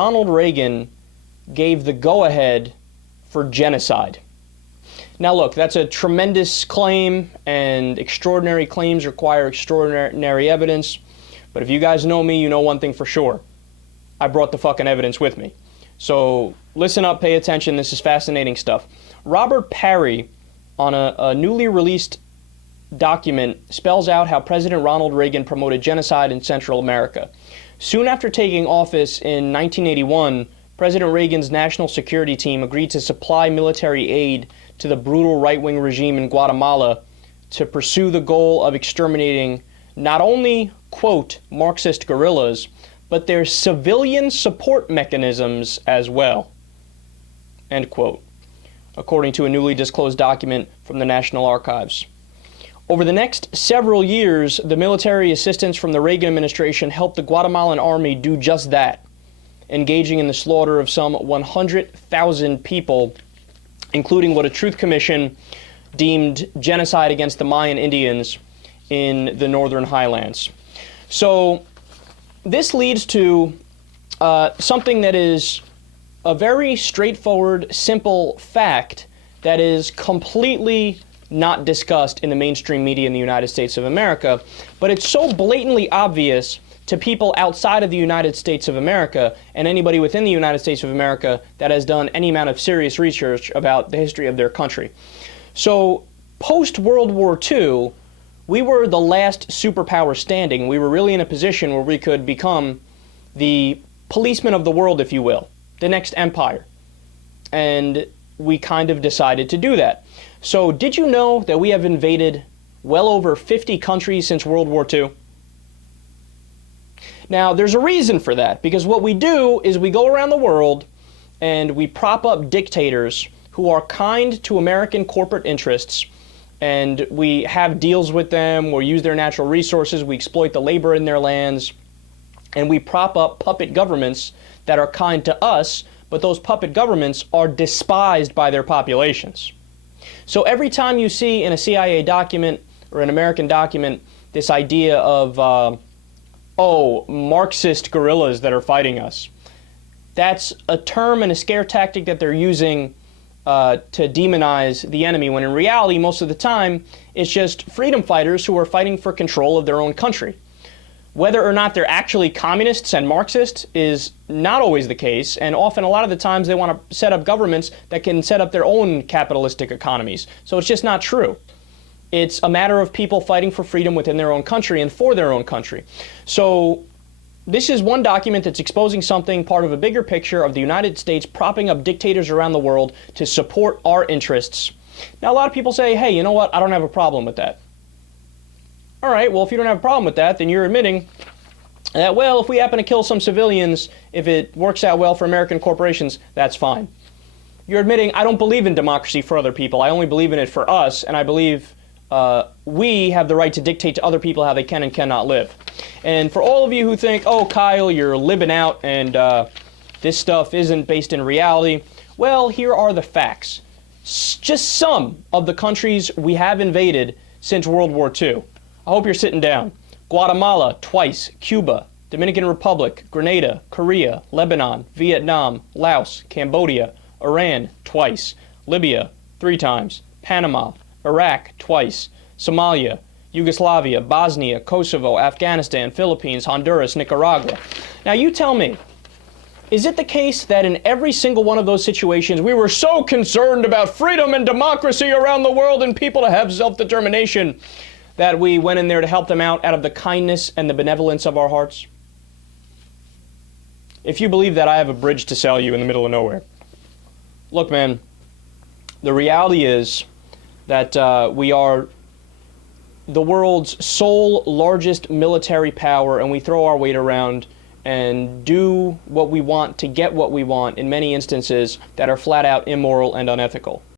Ronald Reagan gave the go-ahead for genocide. Now look, that's a tremendous claim, and extraordinary claims require extraordinary evidence. But if you guys know me, you know one thing for sure. I brought the fucking evidence with me. So listen up, pay attention, this is fascinating stuff. Robert Parry, on a newly released document, spells out how President Ronald Reagan promoted genocide in Central America. Soon after taking office in 1981, President Reagan's national security team agreed to supply military aid to the brutal right-wing regime in Guatemala to pursue the goal of exterminating not only, quote, Marxist guerrillas, but their civilian support mechanisms as well, end quote, according to a newly disclosed document from the National Archives. Over the next several years, the military assistance from the Reagan administration helped the Guatemalan army do just that, engaging in the slaughter of some 100,000 people, including what a Truth Commission deemed genocide against the Mayan Indians in the Northern Highlands. So this leads to something that is a very straightforward, simple fact that is completely not discussed in the mainstream media in the United States of America, but it's so blatantly obvious to people outside of the United States of America and anybody within the United States of America that has done any amount of serious research about the history of their country. So post-World War II, we were the last superpower standing. We were really in a position where we could become the policeman of the world, if you will, the next empire. And we kind of decided to do that. So did you know that we have invaded well over 50 countries since World War II? Now, there's a reason for that, because what we do is we go around the world and we prop up dictators who are kind to American corporate interests, and we have deals with them, we use their natural resources, we exploit the labor in their lands, and we prop up puppet governments that are kind to us, but those puppet governments are despised by their populations. So every time you see in a CIA document or an American document this idea of oh, Marxist guerrillas that are fighting us, that's a term and a scare tactic that they're using to demonize the enemy, when in reality, most of the time, it's just freedom fighters who are fighting for control of their own country. Whether or not they're actually communists and Marxists is not always the case, and often a lot of the times they want to set up governments that can set up their own capitalistic economies. So it's just not true. It's a matter of people fighting for freedom within their own country and for their own country. So this is one document that's exposing something, part of a bigger picture of the United States propping up dictators around the world to support our interests. Now, a lot of people say, hey, you know what? I don't have a problem with that. All right, well, if you don't have a problem with that, then you're admitting that, well, if we happen to kill some civilians, if it works out well for American corporations, that's fine. You're admitting, I don't believe in democracy for other people. I only believe in it for us, and I believe we have the right to dictate to other people how they can and cannot live. And for all of you who think, oh, Kyle, you're living out and this stuff isn't based in reality, well, here are the facts. Just some of the countries we have invaded since World War II. I hope you're sitting down. Guatemala, twice. Cuba, Dominican Republic, Grenada, Korea, Lebanon, Vietnam, Laos, Cambodia, Iran, twice. Libya, 3 times. Panama, Iraq, twice. Somalia, Yugoslavia, Bosnia, Kosovo, Afghanistan, Philippines, Honduras, Nicaragua. Now you tell me, is it the case that in every single one of those situations we were so concerned about freedom and democracy around the world and people to have self-determination that we went in there to help them out of the kindness and the benevolence of our hearts? If you believe that, I have a bridge to sell you in the middle of nowhere. Look, man, the reality is that we are the world's sole largest military power, and we throw our weight around and do what we want to get what we want in many instances that are flat out immoral and unethical.